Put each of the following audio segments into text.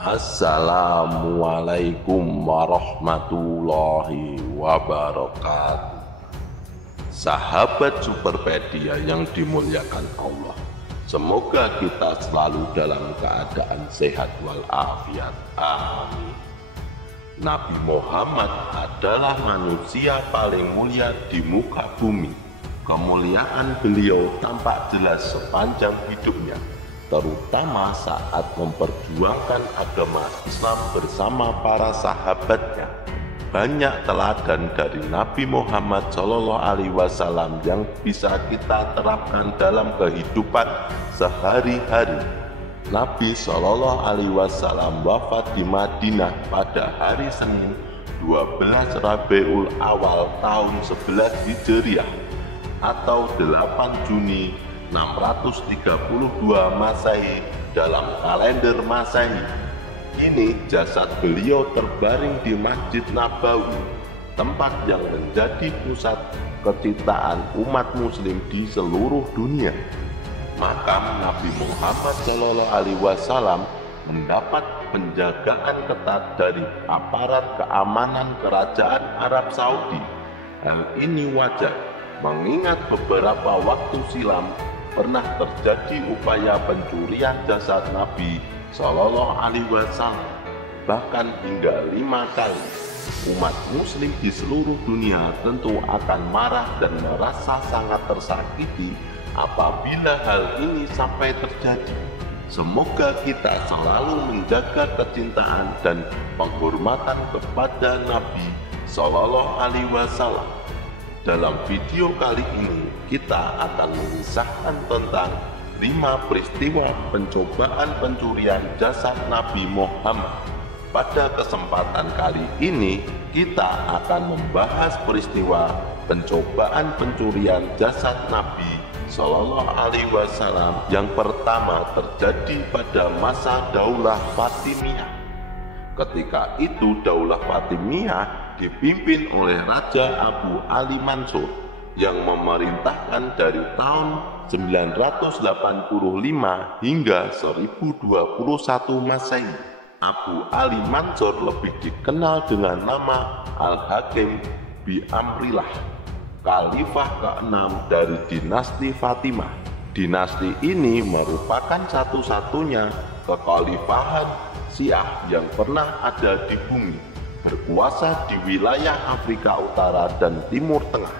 Assalamualaikum warahmatullahi wabarakatuh. Sahabat Superpedia yang dimuliakan Allah, semoga kita selalu dalam keadaan sehat walafiat. Amin. Nabi Muhammad adalah manusia paling mulia di muka bumi. Kemuliaan beliau tampak jelas sepanjang hidupnya, terutama saat memperjuangkan agama Islam bersama para sahabatnya. Banyak teladan dari Nabi Muhammad SAW yang bisa kita terapkan dalam kehidupan sehari-hari. Nabi SAW wafat di Madinah pada hari Senin 12 Rabiul Awal tahun 11 Hijriah atau 8 Juni 632 Masehi dalam kalender Masehi. Kini jasad beliau terbaring di Masjid Nabawi, tempat yang menjadi pusat kecintaan umat muslim di seluruh dunia. Makam Nabi Muhammad SAW mendapat penjagaan ketat dari aparat keamanan Kerajaan Arab Saudi. Hal ini wajar, mengingat beberapa waktu silam pernah terjadi upaya pencurian jasad Nabi SAW, bahkan hingga 5 kali. Umat muslim di seluruh dunia tentu akan marah dan merasa sangat tersakiti apabila hal ini sampai terjadi. Semoga kita selalu menjaga kecintaan dan penghormatan kepada Nabi SAW. Dalam video kali ini kita akan mengisahkan tentang 5 peristiwa pencobaan pencurian jasad Nabi Muhammad. Pada kesempatan kali ini kita akan membahas peristiwa pencobaan pencurian jasad Nabi SAW yang pertama terjadi pada masa Daulah Fatimiyah. Ketika itu Daulah Fatimiyah dipimpin oleh Raja Abu Ali Mansur yang memerintahkan dari tahun 985 hingga 1021 Masehi. Abu Ali Mansur lebih dikenal dengan nama Al-Hakim bi Amrillah, Khalifah ke-6 dari dinasti Fatimah. Dinasti ini merupakan satu-satunya kekhalifahan Syiah yang pernah ada di bumi, berkuasa di wilayah Afrika Utara dan Timur Tengah.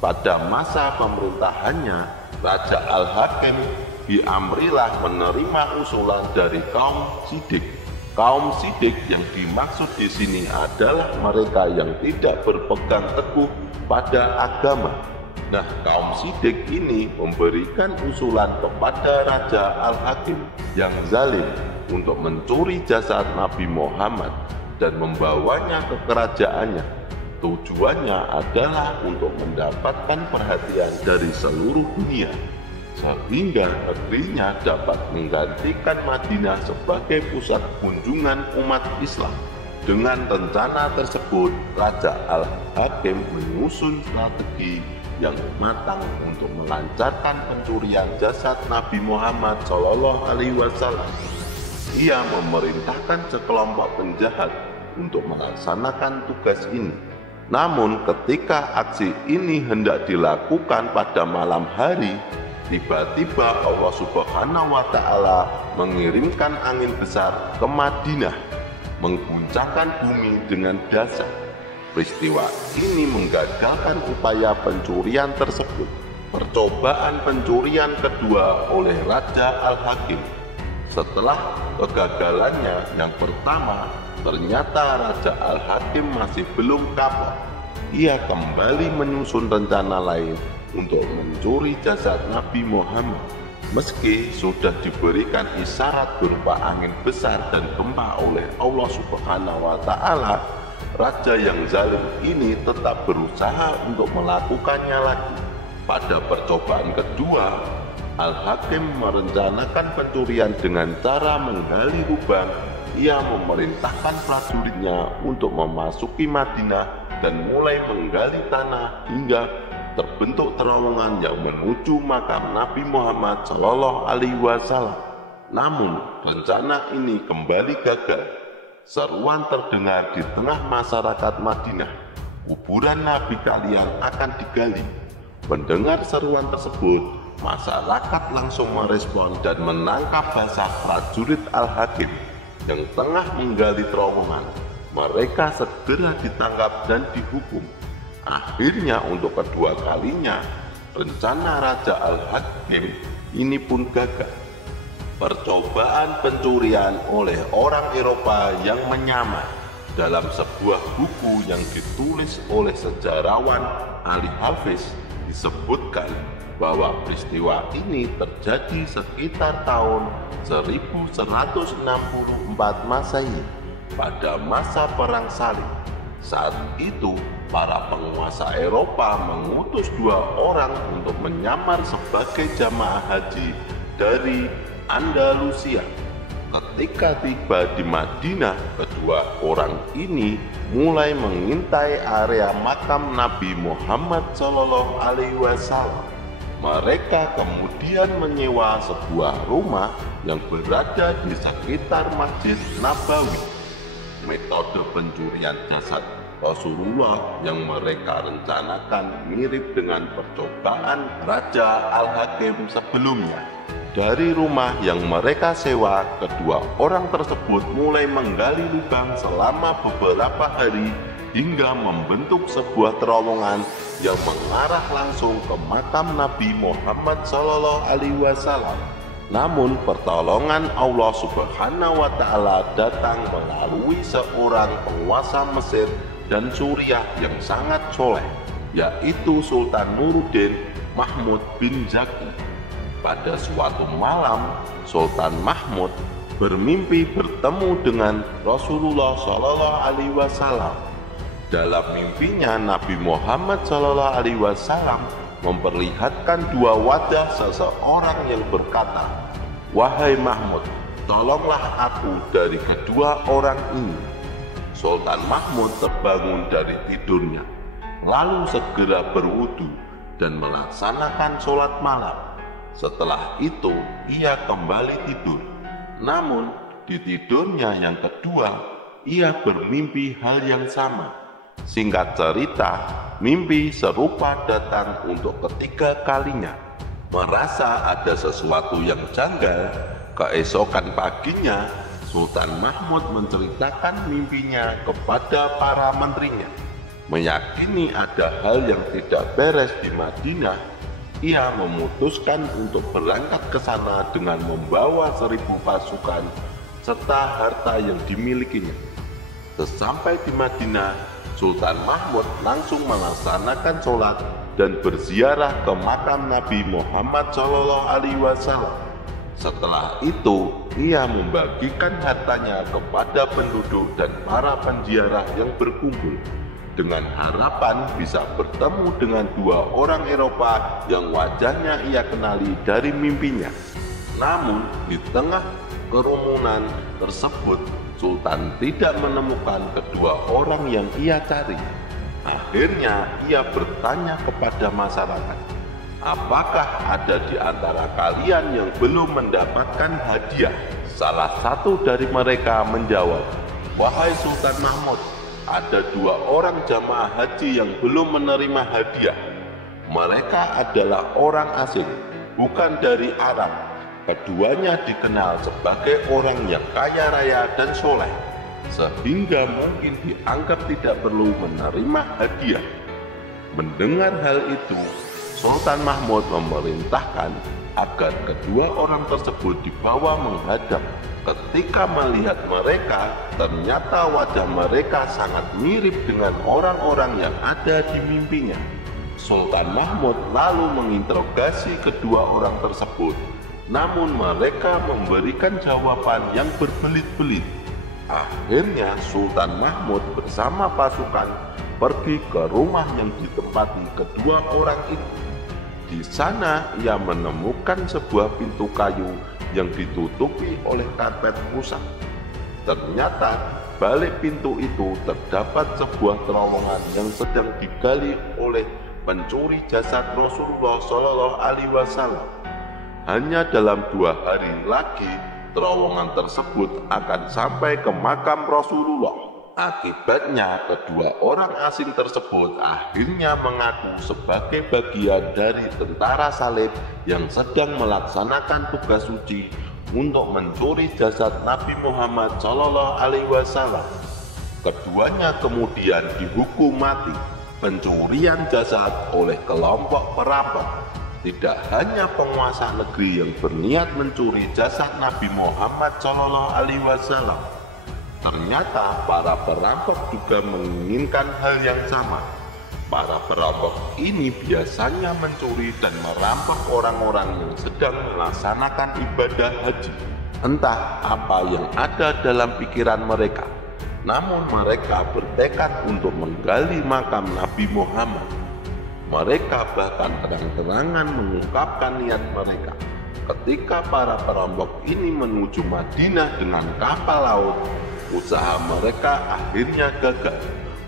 Pada masa pemerintahannya, Raja Al-Hakim bi Amrillah menerima usulan dari kaum Sidik. Kaum Sidik yang dimaksud di sini adalah mereka yang tidak berpegang teguh pada agama. Nah, kaum Sidik ini memberikan usulan kepada Raja Al-Hakim yang zalim untuk mencuri jasad Nabi Muhammad dan membawanya ke kerajaannya. Tujuannya adalah untuk mendapatkan perhatian dari seluruh dunia, sehingga negerinya dapat menggantikan Madinah sebagai pusat kunjungan umat Islam. Dengan rencana tersebut, Raja Al-Hakim menyusun strategi yang matang untuk melancarkan pencurian jasad Nabi Muhammad SAW. Ia memerintahkan sekelompok penjahat untuk melaksanakan tugas ini. Namun ketika aksi ini hendak dilakukan pada malam hari, tiba-tiba Allah Subhanahu wa Ta'ala mengirimkan angin besar ke Madinah, mengguncangkan bumi dengan dahsyat. Peristiwa ini menggagalkan upaya pencurian tersebut. Percobaan pencurian kedua oleh Raja Al-Hakim. Setelah kegagalannya yang pertama, ternyata Raja Al-Hakim masih belum kapok. Ia kembali menyusun rencana lain untuk mencuri jasad Nabi Muhammad. Meski sudah diberikan isyarat berupa angin besar dan gempa oleh Allah Subhanahu wa Ta'ala, raja yang zalim ini tetap berusaha untuk melakukannya lagi. Pada percobaan kedua, Al-Hakim merencanakan pencurian dengan cara menggali lubang. Ia memerintahkan prajuritnya untuk memasuki Madinah dan mulai menggali tanah hingga terbentuk terowongan yang menuju makam Nabi Muhammad SAW. Namun, rencana ini kembali gagal. Seruan terdengar di tengah masyarakat Madinah, "Kuburan Nabi kalian akan digali." Mendengar seruan tersebut, masyarakat langsung merespon dan menangkap basah prajurit Al-Hakim yang tengah menggali terowongan. Mereka segera ditangkap dan dihukum. Akhirnya untuk kedua kalinya, rencana Raja Al-Hakim ini pun gagal. Percobaan pencurian oleh orang Eropa yang menyamar. Dalam sebuah buku yang ditulis oleh sejarawan Ali Hafiz disebutkan bahwa peristiwa ini terjadi sekitar tahun 1164 Masehi pada masa Perang Salib. Saat itu, para penguasa Eropa mengutus 2 orang untuk menyamar sebagai jamaah haji dari Andalusia. Ketika tiba di Madinah, kedua orang ini mulai mengintai area makam Nabi Muhammad SAW. Mereka kemudian menyewa sebuah rumah yang berada di sekitar Masjid Nabawi. Metode pencurian jasad Rasulullah yang mereka rencanakan mirip dengan percobaan Raja Al-Hakim sebelumnya. Dari rumah yang mereka sewa, kedua orang tersebut mulai menggali lubang selama beberapa hari hingga membentuk sebuah terowongan yang mengarah langsung ke makam Nabi Muhammad SAW. Namun pertolongan Allah Subhanahu wa Ta'ala datang melalui seorang penguasa Mesir dan Suriah yang sangat soleh, yaitu Sultan Nuruddin Mahmud bin Zaki. Pada suatu malam, Sultan Mahmud bermimpi bertemu dengan Rasulullah SAW. Dalam mimpinya, Nabi Muhammad SAW memperlihatkan 2 wajah seseorang yang berkata, "Wahai Mahmud, tolonglah aku dari kedua orang ini." Sultan Mahmud terbangun dari tidurnya, lalu segera berwudu dan melaksanakan sholat malam. Setelah itu, ia kembali tidur. Namun, di tidurnya yang kedua, ia bermimpi hal yang sama. Singkat cerita, mimpi serupa datang untuk ketiga kalinya. Merasa ada sesuatu yang janggal, keesokan paginya, Sultan Mahmud menceritakan mimpinya kepada para menterinya. Meyakini ada hal yang tidak beres di Madinah, ia memutuskan untuk berangkat ke sana dengan membawa 1000 pasukan serta harta yang dimilikinya. Sesampai di Madinah, Sultan Mahmud langsung melaksanakan sholat dan berziarah ke makam Nabi Muhammad SAW. Setelah itu, ia membagikan hartanya kepada penduduk dan para penziarah yang berkumpul, dengan harapan bisa bertemu dengan 2 orang Eropa yang wajahnya ia kenali dari mimpinya. Namun, di tengah kerumunan tersebut, Sultan tidak menemukan kedua orang yang ia cari. Akhirnya, ia bertanya kepada masyarakat, "Apakah ada di antara kalian yang belum mendapatkan hadiah?" Salah satu dari mereka menjawab, "Wahai Sultan Mahmud, ada 2 orang jamaah haji yang belum menerima hadiah. Mereka adalah orang asing, bukan dari Arab. Keduanya dikenal sebagai orang yang kaya raya dan soleh, sehingga mungkin dianggap tidak perlu menerima hadiah." Mendengar hal itu, Sultan Mahmud memerintahkan agar kedua orang tersebut dibawa menghadap. Ketika melihat mereka, ternyata wajah mereka sangat mirip dengan orang-orang yang ada di mimpinya. Sultan Mahmud lalu menginterogasi kedua orang tersebut, namun mereka memberikan jawaban yang berbelit-belit. Akhirnya Sultan Mahmud bersama pasukan pergi ke rumah yang ditempati kedua orang itu. Di sana ia menemukan sebuah pintu kayu yang ditutupi oleh karpet rusak. Ternyata balik pintu itu terdapat sebuah terowongan yang sedang digali oleh pencuri jasad Rasulullah SAW. Hanya dalam 2 hari lagi terowongan tersebut akan sampai ke makam Rasulullah. Akibatnya, kedua orang asing tersebut akhirnya mengaku sebagai bagian dari tentara salib yang sedang melaksanakan tugas suci untuk mencuri jasad Nabi Muhammad SAW. Keduanya kemudian dihukum mati. Pencurian jasad oleh kelompok perampok. Tidak hanya penguasa negeri yang berniat mencuri jasad Nabi Muhammad SAW, ternyata para perampok juga menginginkan hal yang sama. Para perampok ini biasanya mencuri dan merampok orang-orang yang sedang melaksanakan ibadah haji. Entah apa yang ada dalam pikiran mereka, namun mereka bertekad untuk menggali makam Nabi Muhammad. Mereka bahkan terang-terangan mengungkapkan niat mereka. Ketika para perampok ini menuju Madinah dengan kapal laut, usaha mereka akhirnya gagal.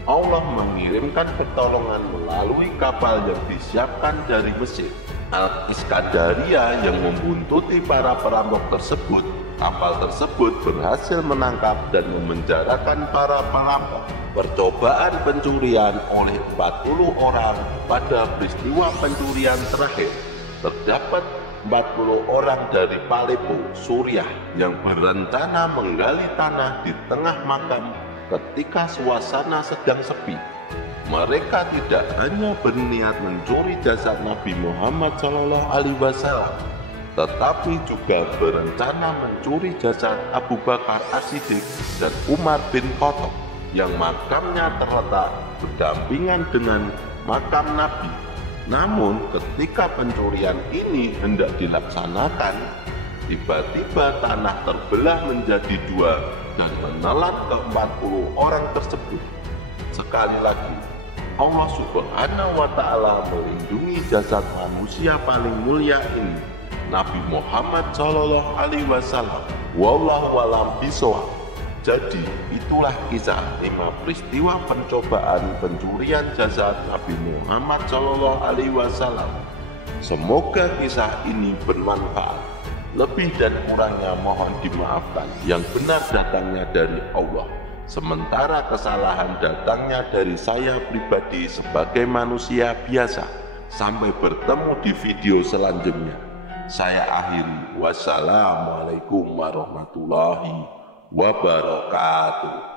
Allah mengirimkan pertolongan melalui kapal yang disiapkan dari Mesir. Al-Iskandaria yang membuntuti para perampok tersebut. Kapal tersebut berhasil menangkap dan memenjarakan para perampok. Percobaan pencurian oleh 40 orang pada peristiwa pencurian terakhir. Terdapat 40 orang dari Aleppo, Suriah yang berencana menggali tanah di tengah makam ketika suasana sedang sepi. Mereka tidak hanya berniat mencuri jasad Nabi Muhammad SAW, tetapi juga berencana mencuri jasad Abu Bakar As-Siddiq dan Umar bin Khattab yang makamnya terletak berdampingan dengan makam Nabi. Namun ketika pencurian ini hendak dilaksanakan, tiba-tiba tanah terbelah menjadi dua dan menelan ke-40 orang tersebut. Sekali lagi, Allah Subhanahu wa Ta'ala melindungi jasad manusia paling mulia ini, Nabi Muhammad SAW. Wallahu a'lam bishawab. Jadi itulah kisah 5 peristiwa pencobaan pencurian jasad Nabi Muhammad SAW. Semoga kisah ini bermanfaat. Lebih dan kurangnya mohon dimaafkan. Yang benar datangnya dari Allah, sementara kesalahan datangnya dari saya pribadi sebagai manusia biasa. Sampai bertemu di video selanjutnya. Saya akhiri. Wassalamualaikum warahmatullahi wabarakatuh.